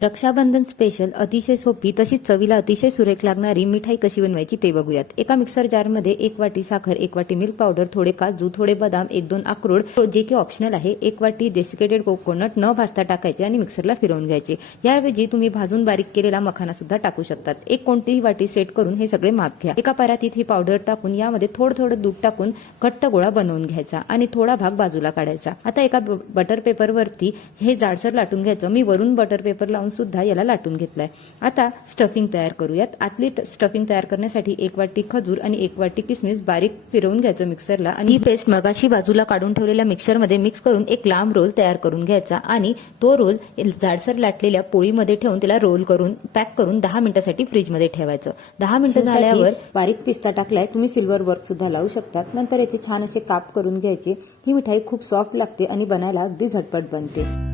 Rakshabandhan special अतिशय सोपी तशीच चवीला अतिशय सुरेख लागणारी मिठाई कशी बनवायची ते बघूयात। एका मिक्सर जारमध्ये 1 वाटी साखर, 1 वाटी मिल्क पावडर, थोडे काजू, थोडे बदाम, 1-2 अक्रोड जे की ऑप्शनल आहे, 1 वाटी डेसिकेटेड कोकोनट न भाजता टाकायचे आणि मिक्सरला फिरवून घ्यायचे। याऐवजी तुम्ही भाजून बारीक केलेला मखाना सुद्धा टाकू शकतात। एक कोणतीही वाटी सेट करून हे सगळे माप घ्या। एका परातीत ही पावडर टाकून यामध्ये थोडं दूध टाकून घट्ट गोळा बनवून घ्यायचा आणि थोडा भाग बाजूला काढायचा। आता एका बटर पेपरवरती हे जाडसर लाटून घ्यायचं। मी वरून बटर पेपर लावून सुद्धा याला लाटून घेतलाय। आता स्टफिंग तयार करूयात। आतली स्टफिंग तयार करण्यासाठी 1 वाटी खजूर आणि 1 वाटी किसमिस बारीक फिरवून घ्यायचं मिक्सरला आणि ही पेस्ट मगाशी बाजूला काढून ठेवलेल्या मिक्सरमध्ये मिक्स करून एक लांब रोल तयार करून घ्यायचा आणि तो रोल जाडसर लाटलेल्या पोळीमध्ये ठेवून त्याला रोल करून पॅक करून 10 मिनिटांसाठी फ्रीजमध्ये ठेवायचं। 10 मिनिटं झाल्यावर बारीक पिस्ता टाकलाय, तुम्ही सिल्वर वर्क सुद्धा लावू शकतात। नंतर याचे छान असे काप करून घ्यायचे। ही मिठाई खूप सॉफ्ट लागते आणि बनायला अगदी झटपट बनते।